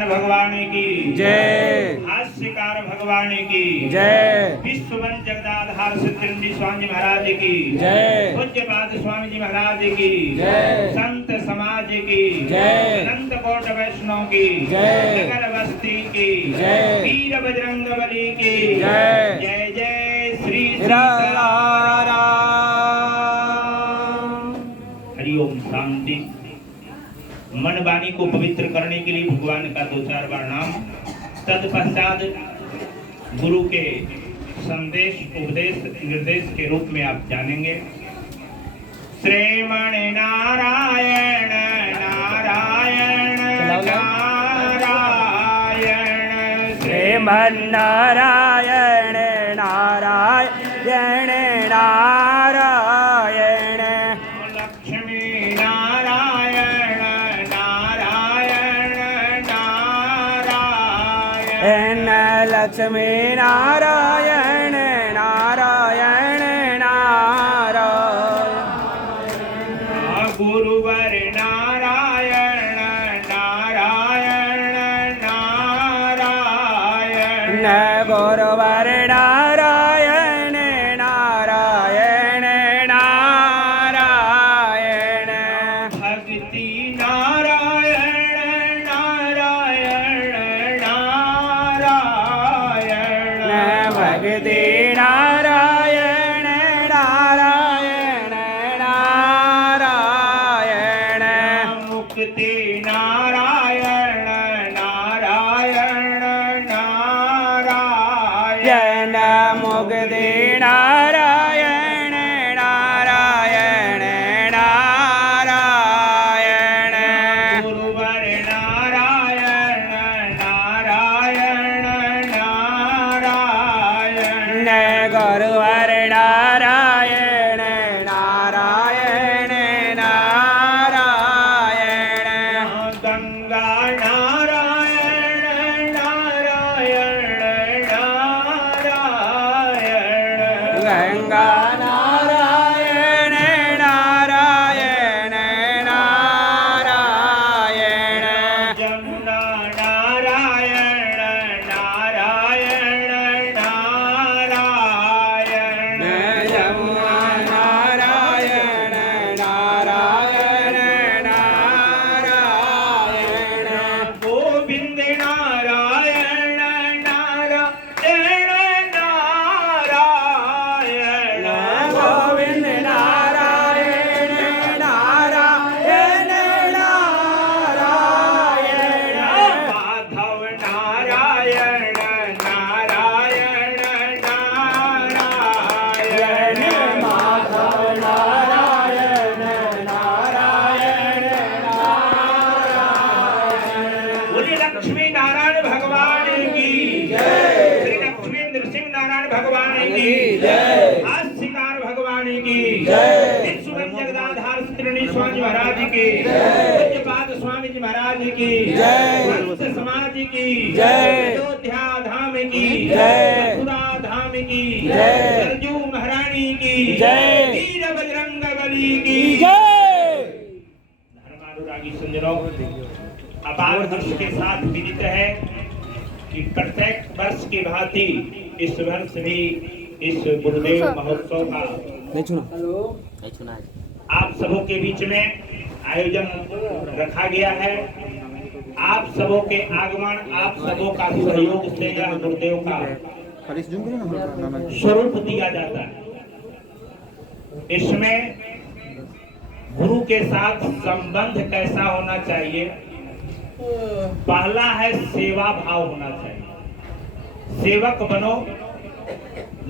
भगवान की जय। हास्यकार भगवान की जय। विश्ववन जगदाधार सिद्धि स्वामी महाराज की जय। पूज्यपाद स्वामी जी महाराज की जय। संत समाज की जय। अनंत कोट वैष्णव की जय। नगर बस्ती की जय। वीर बजरंग बली की जय। जय जय श्री सीताराम। हरिओम शांति। मन वाणी को पवित्र करने के लिए भगवान का दो चार बार नाम, तत्पश्चात गुरु के संदेश उपदेश निर्देश के रूप में आप जानेंगे। श्रीमण नारायण नारायण नारायण श्रीमन नारायण नारायण नारायण लक्ष्मी नारायण नारायण नारायण लक्ष्मी नारायण नारायण नारायण गुरुवर नारायण नारायण नारायण गुरुवर नारायण नारायण नारायण भक्ति नारायण नारायण नारायण भक्ति नारायण नारायण नारायण मुक्ति नारायण नारायण नारायण मुक्ति नारायण नारायण नारायण गुरुवर नारायण नारायण नारायण गुरुवर नारायण नारायण नारायण गंगा नारायण नारायण नारायण गंगा नारायण नारायण नारायण यमुना नारायण नारायण नारायण यमुना नारायण नारायण नारायण गोविंद नारायण नारायण नारायण गोविंद नारायण नारायण नारायण माधव नारायण नारायण नारायण माधव नारायण नारायण नारायण बोलिए लक्ष्मी नारायण भगवान की जय। श्री लक्ष्मी नृसिंह नारायण भगवान की जय। हास्यकार भगवान की जय। विश्ववन जगदाधार श्री स्वामी महाराज की जय। पूज्यपाद स्वामी जी महाराज की जय। संत समाज की जय। अयोध्या धाम की जय। मथुरा धाम की जय। सरजू महारानी की जय। वीर बजरंग बली की जय। धर्मानुरागी सुंदरों, अपार हर्ष के साथ विदित है कि प्रत्येक वर्ष की भांति इस वर्ष भी इस गुरुदेव महोत्सव का आप सबों के बीच में आयोजन रखा गया है। आप सबों के आगमन, आप सबों का सहयोग से यह गुरुदेव का स्वरूप दिया जाता है। इसमें गुरु के साथ संबंध कैसा होना चाहिए? पहला है सेवा भाव होना चाहिए, सेवक बनो।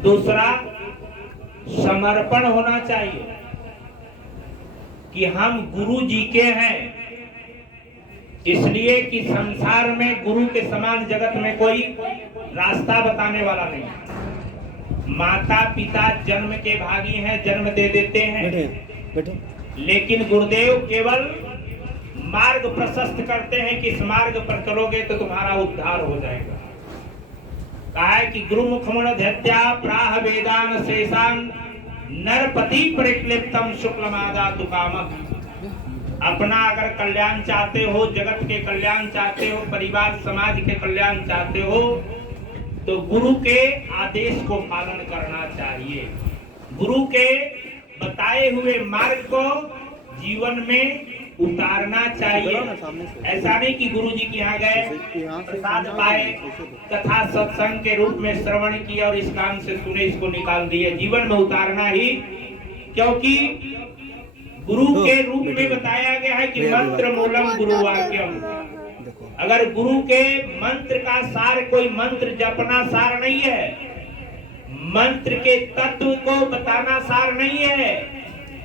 दूसरा समर्पण होना चाहिए कि हम गुरु जी के हैं, इसलिए कि संसार में गुरु के समान जगत में कोई रास्ता बताने वाला नहीं। माता पिता जन्म के भागी हैं, जन्म दे देते हैं, लेकिन गुरुदेव केवल मार्ग प्रशस्त करते हैं कि इस मार्ग पर चलोगे तो तुम्हारा उद्धार हो जाएगा। कहा है कि गुरुमुख धैत्या प्राह वेदान शेषान नरपति परिक्लिप्तम शुक्लमादा दुकामक। अपना अगर कल्याण चाहते हो, जगत के कल्याण चाहते हो, परिवार समाज के कल्याण चाहते हो, तो गुरु के आदेश को पालन करना चाहिए। गुरु के बताए हुए मार्ग को जीवन में उतारना चाहिए। ऐसा नहीं कि गुरु जी के यहाँ गए, प्रसाद पाए, कथा सत्संग के रूप में श्रवण किया और इस काम से सुने इसको निकाल दिए। जीवन में उतारना ही, क्योंकि गुरु के रूप में बताया गया है कि मंत्र मूलम गुरु वाक्यम। अगर गुरु के मंत्र का सार कोई मंत्र जपना सार नहीं है, मंत्र के तत्व को बताना सार नहीं है,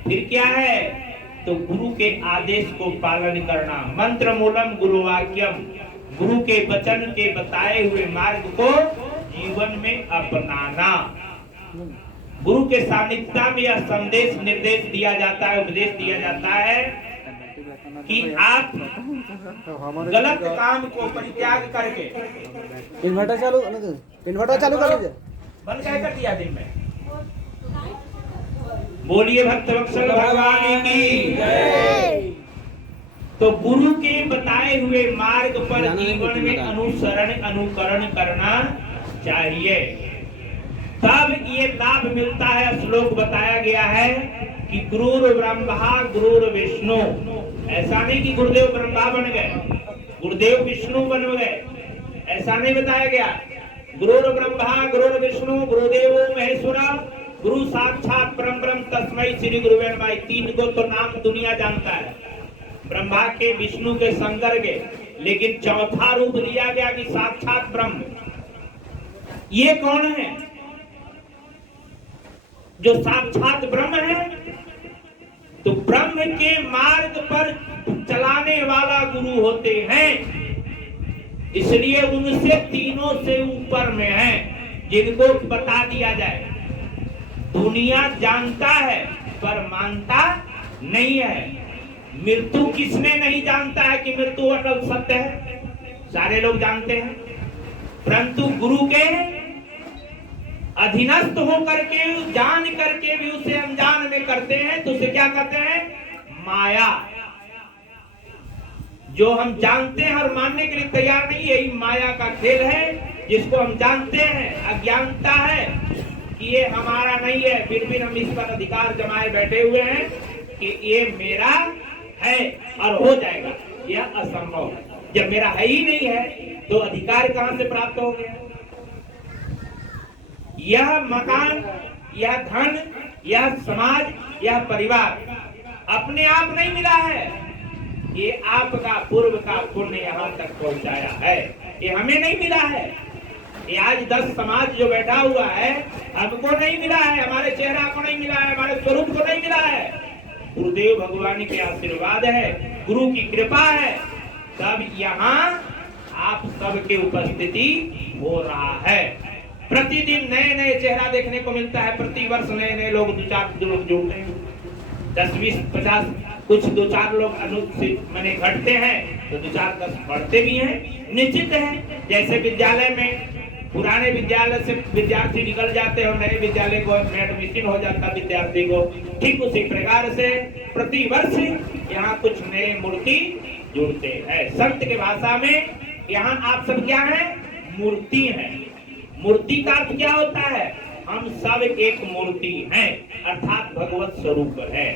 फिर क्या है? तो गुरु के आदेश को पालन करना। मंत्र मूलम गुरु वाक्यम, गुरु के वचन के बताए हुए मार्ग को जीवन में अपनाना। गुरु के सानिध्य में यह संदेश निर्देश दिया जाता है, उपदेश दिया जाता है कि आप गलत काम को परित्याग करके इन्वर्टर चालू कर लीजिए। बंद क्या कर दिया दिन में। बोलिए भक्त वत्सल भगवान की जय। तो गुरु के बताए हुए मार्ग पर जीवन में अनुसरण अनुकरण करना चाहिए, तब ये लाभ मिलता है। श्लोक बताया गया है कि गुरुर ब्रह्मा गुरुर विष्णु। ऐसा नहीं कि गुरुदेव ब्रह्मा बन गए, गुरुदेव विष्णु बन गए, ऐसा नहीं बताया गया। गुरुर ब्रह्मा गुरुर विष्णु गुरुदेव महेश्वरा गुरु साक्षात परम ब्रह्म तस्मै श्री गुरुवे नमः। तीन को तो नाम दुनिया जानता है, ब्रह्मा के विष्णु के शंकर के, लेकिन चौथा रूप लिया गया कि साक्षात ब्रह्म। ये कौन है जो साक्षात ब्रह्म है? तो ब्रह्म के मार्ग पर चलाने वाला गुरु होते हैं, इसलिए उनसे तीनों से ऊपर में है, जिनको बता दिया जाए। दुनिया जानता है पर मानता नहीं है। मृत्यु किसने नहीं जानता है कि मृत्यु अटल सत्य है? सारे लोग जानते हैं, परंतु गुरु के अधीनस्थ होकर के जान करके भी उसे अनजान में करते हैं, तो उसे क्या कहते हैं? माया। जो हम जानते हैं और मानने के लिए तैयार नहीं, यही माया का खेल है, जिसको हम जानते हैं, अज्ञानता है कि ये हमारा नहीं है, फिर भी हम इस पर अधिकार जमाए बैठे हुए हैं कि ये मेरा है और हो जाएगा। यह असंभव है। जब मेरा है ही नहीं है तो अधिकार कहां से प्राप्त हो गया? यह मकान, यह धन, यह समाज, यह परिवार अपने आप नहीं मिला है, ये आपका पूर्व का पुण्य यहाँ तक पहुंचाया है, ये हमें नहीं मिला है। ये आज 10 समाज जो बैठा हुआ है, हमको नहीं मिला है, हमारे चेहरा को नहीं मिला है, हमारे स्वरूप को नहीं मिला है। गुरुदेव भगवान के आशीर्वाद है, गुरु की कृपा है, तब यहाँ आप सबके उपस्थिति हो रहा है। प्रतिदिन नए नए चेहरा देखने को मिलता है, प्रति वर्ष नए नए लोग 2-4 लोग जुड़ते हैं, 10, 20, 50, कुछ 2-4 लोग माने घटते हैं तो 2-4, 10 बढ़ते भी हैं। निश्चित है, जैसे विद्यालय में पुराने विद्यालय से विद्यार्थी निकल जाते हैं, नए विद्यालय को एडमिशन हो जाता विद्यार्थी को, ठीक उसी प्रकार से प्रति वर्ष यहाँ कुछ नए मूर्ति जुड़ते हैं। संत के भाषा में यहाँ आप सब क्या है? मूर्ति है। मूर्ति का अर्थ क्या होता है? हम सब एक मूर्ति हैं, अर्थात भगवत स्वरूप है।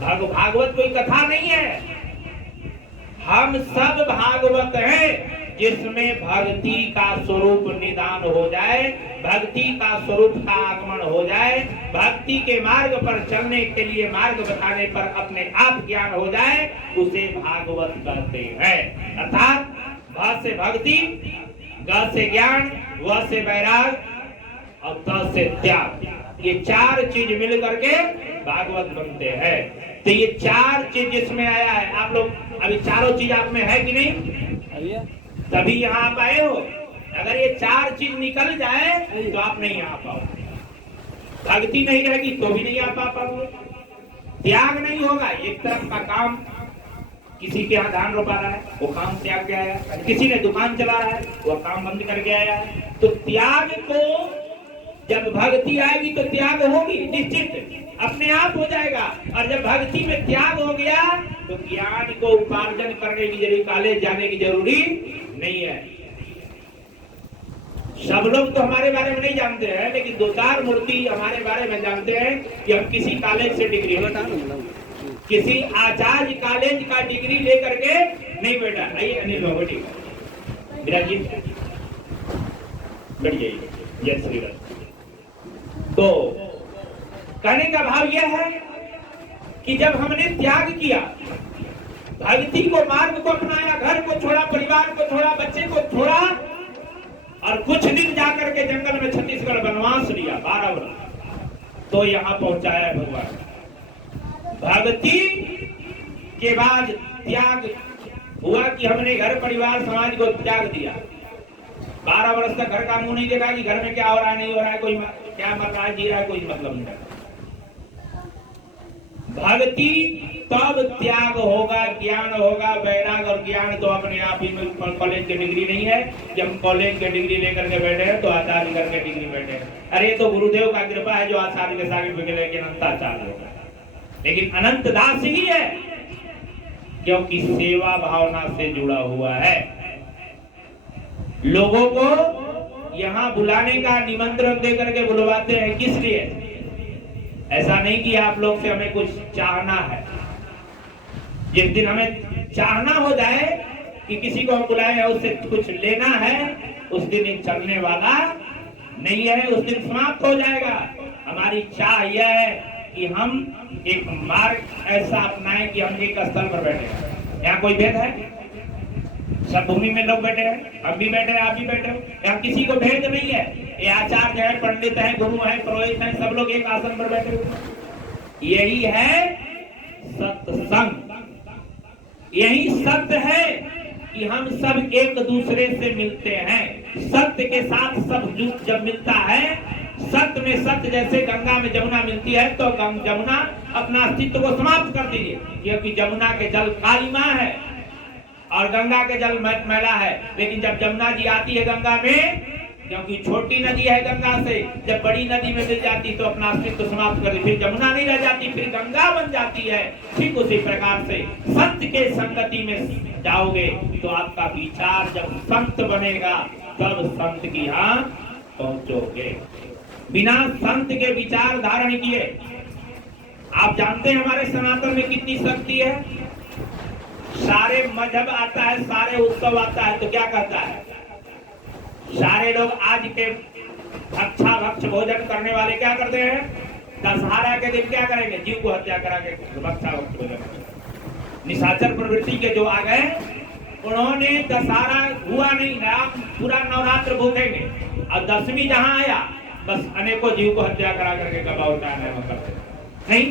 भागवत कोई कथा नहीं है, हम सब भागवत हैं, जिसमें भक्ति का स्वरूप निदान हो जाए, भक्ति का स्वरूप का आगमन हो जाए, भक्ति के मार्ग पर चलने के लिए मार्ग बताने पर अपने आप ज्ञान हो जाए, उसे भागवत कहते हैं। अर्थात भ से भक्ति, ग से ज्ञान, व से वैराग और त से त्याग, ये 4 चीज मिल करके भागवत बनते हैं। तो ये 4 चीज जिसमें आया है, आप लोग अभी चारों चीज आप में है कि नहीं? तभी यहाँ आप आए हो। अगर ये 4 चीज निकल जाए तो आप नहीं आ पाओगे। भक्ति नहीं रहेगी तो भी नहीं आ पाओगे, त्याग नहीं होगा। एक तरफ का काम, किसी के यहाँ धान रोपा रहा है, वो काम त्याग के आया, किसी ने दुकान चला रहा है, वो काम बंद करके आया है। तो त्याग को, जब भक्ति आएगी तो त्याग होगी, निश्चित अपने आप हो जाएगा। और जब भक्ति में त्याग हो गया तो ज्ञान को उपार्जन करने की जरूरी, कॉलेज जाने की जरूरी नहीं है। सब लोग तो हमारे बारे में नहीं जानते हैं, लेकिन दो चार मूर्ति हमारे बारे में जानते हैं कि हम किसी कॉलेज से डिग्री, किसी आचार्य कॉलेज का डिग्री लेकर के नहीं बैठा। आइए अनिल भगवती विराजी बैठ जाइए। जय श्री राम। तो कहने का भाव यह है कि जब हमने त्याग किया, भक्ति को, मार्ग को अपनाया, घर को छोड़ा, परिवार को छोड़ा, बच्चे को छोड़ा और कुछ दिन जाकर के जंगल में छत्तीसगढ़ वनवास लिया 12 वर्ष, तो यहां पहुंचाया भगवान। भक्ति के बाद त्याग हुआ कि हमने घर परिवार समाज को त्याग दिया। 12 वर्ष तक घर का मुंह नहीं देखा कि घर में क्या हो रहा है, नहीं हो रहा है, कोई क्या मर रहा है, जी रहा है, कोई मतलब नहीं। भक्ति तब त्याग होगा, ज्ञान होगा, वैराग और ज्ञान तो अपने आप ही में कॉलेज की डिग्री नहीं है कि हम कॉलेज की डिग्री लेकर के बैठे हैं तो आचार्य करके डिग्री बैठे हैं। अरे तो गुरुदेव का कृपा है जो आचार्य के साथ लेकिन अनंताचार्य होगा, लेकिन अनंत दास ही है क्योंकि सेवा भावना से जुड़ा हुआ है। लोगों को यहाँ बुलाने का निमंत्रण देकर के बुलवाते हैं, किस लिए? ऐसा नहीं कि आप लोग से हमें कुछ चाहना है। जिस दिन हमें चाहना हो जाए कि किसी को हम बुलाए उससे कुछ लेना है, उस दिन ये चलने वाला नहीं है, उस दिन समाप्त हो जाएगा। हमारी चाह यह है कि हम एक मार्ग ऐसा अपनाएं कि हम एक स्थल पर बैठे। यहाँ कोई भेद है? सब भूमि में लोग बैठे हैं, हम भी बैठे हैं, आप भी बैठे हो। यहाँ किसी को भेद नहीं है। ये आचार्य है, पंडित है, गुरु है, पुरोहित है, सब लोग एक आसन पर बैठे हुए। यही है सत्संग, यही सत्य है कि हम सब एक दूसरे से मिलते हैं। सत्य के साथ सब जब मिलता है, सत्य में सत्य, जैसे गंगा में जमुना मिलती है तो जमुना अपना अस्तित्व को समाप्त कर दीजिए, क्योंकि जमुना के जल काली मां है और गंगा के जल मैला है। लेकिन जब जमुना जी आती है गंगा में, क्योंकि छोटी नदी है गंगा से, जब बड़ी नदी में मिल जाती तो अपना अस्तित्व समाप्त कर दी, फिर जमुना नहीं रह जाती, फिर गंगा बन जाती है। ठीक उसी प्रकार से संत के संगति में जाओगे तो आपका विचार जब संत बनेगा तब संत की यहाँ पहुंचोगे। बिना संत के विचार धारण किए, आप जानते हैं हमारे सनातन में कितनी शक्ति है। सारे मजहब आता है, सारे उत्सव आता है तो क्या कहता है? सारे लोग आज के अच्छा भक्ष भोजन करने वाले क्या करते हैं? दशहरा के दिन क्या करेंगे? जीव को हत्या करा के भक्षा भक्ष भोजन। निशाचर प्रवृत्ति के जो आ गए, उन्होंने दशहरा हुआ नहीं, पूरा नवरात्र भूखेंगे और 10वीं जहां आया बस अनेकों जीव को हत्या करा करके गवा उठाने में करते नहीं।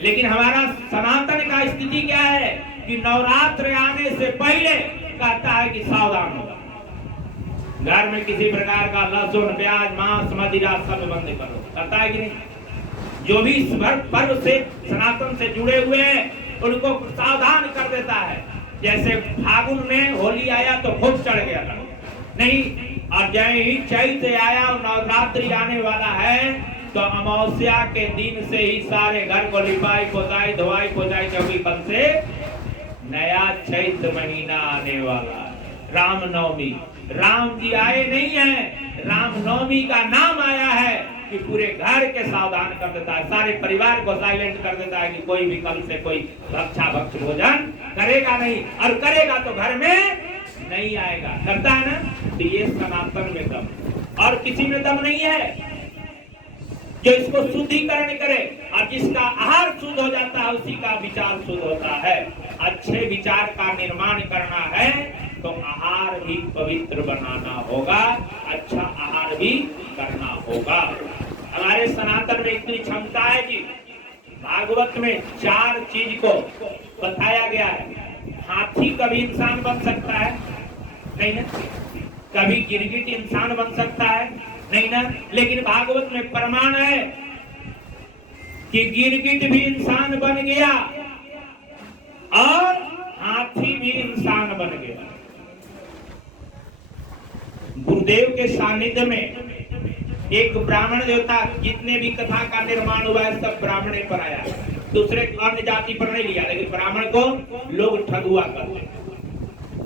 लेकिन हमारा सनातन का स्थिति क्या है कि नवरात्र आने से पहले कहता है कि सावधान होगा, घर में किसी प्रकार का लहसुन, प्याज, मांस, मदिरा सब बंद करो। कहता है कि नहीं? जो भी इस पर्व से सनातन से जुड़े हुए हैं उनको सावधान कर देता है। जैसे फागुन में होली आया तो खूब चढ़ गया था नहीं, और जय ही चैत आया और नवरात्रि आने वाला है तो अमावस्या के दिन से ही सारे घर को लिपाई पोताई धोवाई पोताई, क्योंकि कल से नया चैत महीना आने वाला है। रामनवमी, राम जी आए नहीं है, रामनवमी का नाम आया है कि पूरे घर के सावधान कर देता है, सारे परिवार को साइलेंट कर देता है कि कोई भी कल से कोई भक्षा भक्ष भोजन करेगा नहीं, और करेगा तो घर में नहीं आएगा। करता है ना? तो ये सनातन में दम, और किसी में दम नहीं है जो इसको शुद्धिकरण करे। और जिसका आहार शुद्ध हो जाता है उसी का विचार शुद्ध होता है। अच्छे विचार का निर्माण करना है तो आहार भी पवित्र बनाना होगा, अच्छा आहार भी करना होगा। हमारे सनातन में इतनी क्षमता है कि भागवत में 4 चीज को बताया गया है। हाथी कभी इंसान बन सकता है? नहीं ना। कभी गिरगिट इंसान बन सकता है? नहीं ना। लेकिन भागवत में प्रमाण है कि गिरगिट भी इंसान बन गया और हाथी भी इंसान बन गया। गुरुदेव के सानिध्य में एक ब्राह्मण देवता, जितने भी कथा का निर्माण हुआ है सब ब्राह्मणे पर आया। दूसरे अन्य जाति पर नहीं लिया, लेकिन ब्राह्मण को लोग ठगुआ करते हैं।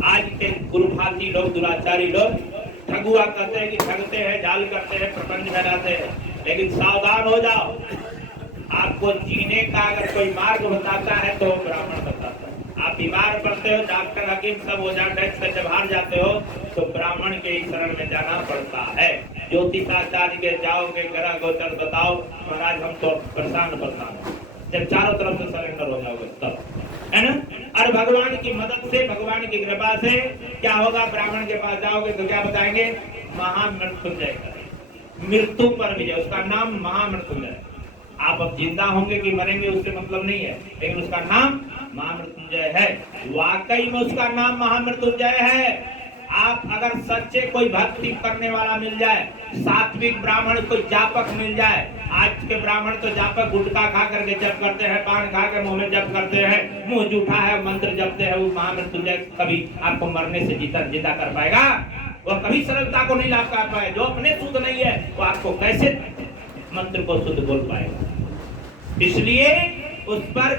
आज के गुरुभाती लोग, दुराचारी लोग ठगुआ कहते हैं कि ठगते हैं, जाल करते हैं, प्रपंच फैलाते हैं। लेकिन सावधान हो जाओ, आपको जीने का अगर कोई मार्ग बताता है तो ब्राह्मण बताता है। आप बीमार पड़ते हो, डॉक्टर हकीम सब ओझा टैक्स से बाहर जाते हो तो ब्राह्मण के ही शरण में जाना पड़ता है। ज्योतिषाचार्य के जाओगे, ग्रह गोचर बताओ, महाराज हम तो परेशान जब चारों तरफ से सरेंडर हो जाओगे तब, है ना। और भगवान की मदद से, भगवान की कृपा से क्या होगा, ब्राह्मण के पास जाओगे तो क्या बताएंगे, महामृत्युंजय, मृत्यु पर विजय, उसका नाम महामृत्युंजय। आप अब जिंदा होंगे कि मरेंगे उससे मतलब नहीं है, लेकिन उसका नाम महामृत्युंजय है। वाकई में उसका नाम महामृत्युंजय है। आप अगर सच्चे कोई भक्ति करने वाला मिल जाए, सात्विक ब्राह्मण, कोई जापक मिल जाए। आज के ब्राह्मण तो जापक गुटखा खा करके जप करते हैं, पान खा के मुंह में जप करते हैं, मुंह जूठा है, मंत्र जपते हैं। वो महामृत्युंजय कभी आपको मरने से जिंदा कर पाएगा? वो कभी सरलता को नहीं ला पाएगा। जो अपने शुद्ध नहीं है वो आपको कैसे मंत्र को शुद्ध बोल पाएगा? इसलिए उस पर,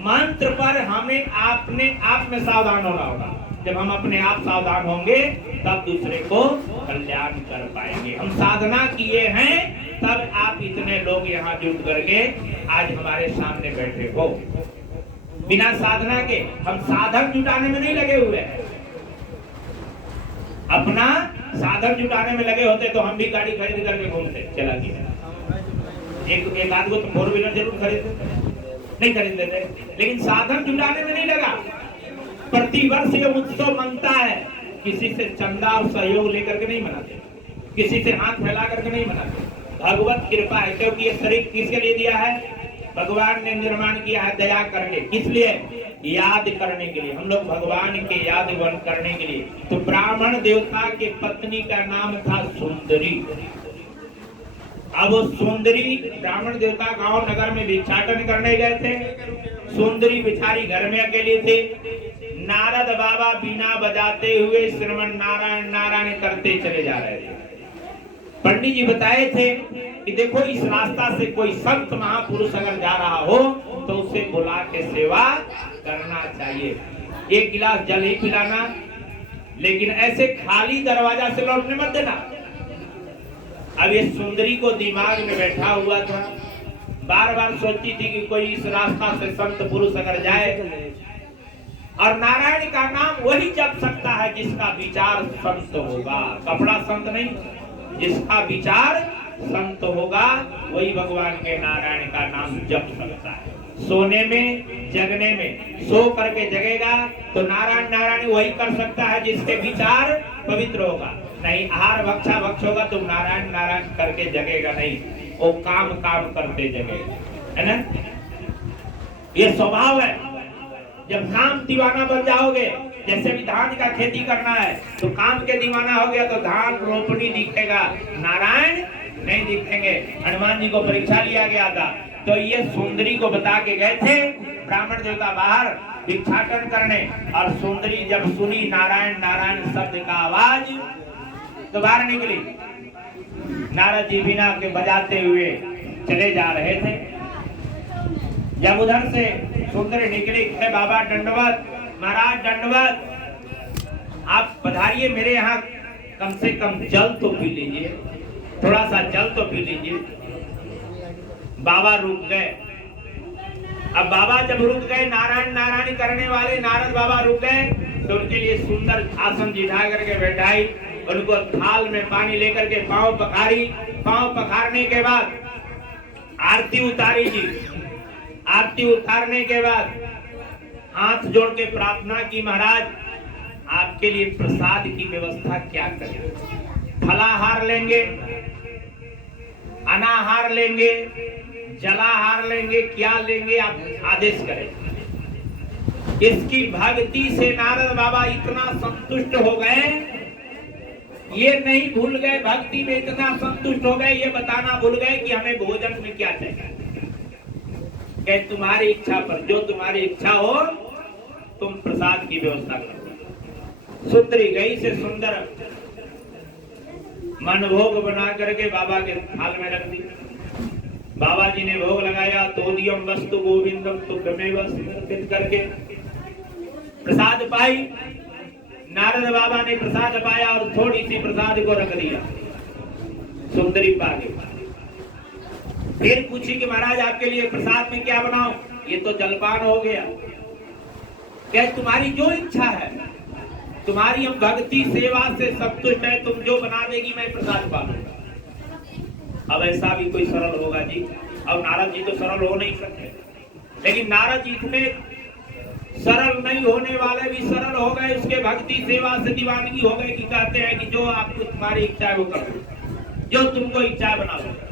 मंत्र पर हमें अपने आप में सावधान होना होगा। जब हम अपने आप सावधान होंगे तब दूसरे को कल्याण कर पाएंगे। हम साधना किए हैं तब आप इतने लोग यहाँ जुट करके आज हमारे सामने बैठे हो। बिना साधना के हम साधन जुटाने में नहीं लगे हुए हैं। अपना साधन जुटाने में लगे होते तो हम भी गाड़ी खरीद करके घूमते, चला दिया। एक आध को तो 4 व्हीलर जरूर खरीदते, नहीं खरीद लेते, लेकिन साधन जुटाने में नहीं लगा। प्रतिवर्ष ये उत्सव मनता है, किसी से चंदा और सहयोग लेकर के नहीं मनाते, किसी से हाथ फैला करके नहीं मनाते। भगवत कृपा है, क्योंकि ये शरीर किसके लिए दिया है? भगवान ने निर्माण किया है दया करके। किस लिए? याद करने के लिए। हम लोग भगवान के याद करने के लिए। तो ब्राह्मण देवता के पत्नी का नाम था सुंदरी। अब वो सुंदरी, ब्राह्मण देवता गांव नगर में भिक्षाटन करने गए थे। सुंदरी बिचारी घर में अकेली थी। नारद बाबा बीना बजाते हुए श्रीमन नारायण नारायण करते चले जा रहे थे। पंडित जी बताए थे कि देखो इस रास्ता से कोई संत महापुरुष अगर जा रहा हो तो उसे बुला के सेवा करना चाहिए, 1 गिलास जल ही पिलाना, लेकिन ऐसे खाली दरवाजा से लौटने मत देना। अब ये सुंदरी को दिमाग में बैठा हुआ था, बार बार सोचती थी कि कोई इस रास्ता से संत पुरुष अगर जाए, और नारायण का नाम वही जप सकता है जिसका विचार संत होगा। कपड़ा संत नहीं, जिसका विचार संत होगा वही भगवान के नारायण का नाम जप सकता है। सोने में, जगने में, सो करके जगेगा तो नारायण नारायण वही कर सकता है जिसके विचार पवित्र होगा। नहीं आहार भक्षा भक्ष होगा तो नारायण नारायण करके जगेगा नहीं, वो काम काम करते जगेगा, है ना। ये स्वभाव है। जब काम दीवाना बन जाओगे, जैसे भी धान का खेती करना है तो काम के दीवाना हो गया तो धान रोपनी दिखेगा, नारायण नहीं दिखेंगे। हनुमान जी को परीक्षा लिया गया था तो ये सुंदरी को बता के गए थे ब्राह्मण देवता बाहर भिक्षाटन करने, और सुंदरी जब सुनी नारायण नारायण शब्द का आवाज तो बाहर निकली। नारद जी बिना के बजाते हुए चले जा रहे थे। जब उधर से सुंदरी निकली, कहे बाबा दंडवत, महाराज दंडवत, आप पधारिए मेरे यहाँ, कम से कम जल तो पी लीजिए, थोड़ा सा जल तो पी लीजिए। बाबा रुक गए। अब बाबा जब रुक गए, नारायण नारायण करने वाले नारद बाबा रुक गए तो उनके लिए सुंदर आसन जिढ़ा करके बैठाई, उनको थाल में पानी लेकर के पांव पखारी। पांव पखारने के बाद आरती उतारी जी। आरती उतारने के बाद हाथ जोड़ के प्रार्थना की, महाराज आपके लिए प्रसाद की व्यवस्था क्या करें? फलाहार लेंगे, अनाहार लेंगे, जलाहार लेंगे, क्या लेंगे आप आदेश करें। इसकी भक्ति से नारद बाबा इतना संतुष्ट हो गए, ये नहीं भूल गए, भक्ति में इतना संतुष्ट हो गए, ये बताना भूल गए कि हमें भोजन में क्या चाहिए। कि तुम्हारी इच्छा पर, जो तुम्हारी इच्छा हो तुम प्रसाद की व्यवस्था करो। सुंदरी गई से सुंदर मनभोग बना करके बाबा के थाल में रख दी। बाबा जी ने भोग लगाया, तोदियम वस्तु गोविंदम तुभ्यमेव समर्पित करके प्रसाद पाई। नारद बाबा ने प्रसाद पाया और थोड़ी सी प्रसाद को रख दिया सुंदरी पाके। फिर पूछी कि महाराज आपके लिए प्रसाद में क्या बनाऊं? ये तो जलपान हो गया। क्या तुम्हारी जो इच्छा है, तुम्हारी हम भक्ति सेवा से संतुष्ट है, तुम जो बना देगी मैं प्रसाद पा लूंगा। अब ऐसा भी कोई सरल होगा जी? अब नारद जी तो सरल हो नहीं सकते, लेकिन नारद जी इतने सरल नहीं होने वाले भी सरल हो गए, उसके भक्ति सेवा से दीवानगी हो गए कि कहते हैं कि जो आपको तुम्हारी इच्छा है वो करो, जो तुमको इच्छा बना लो।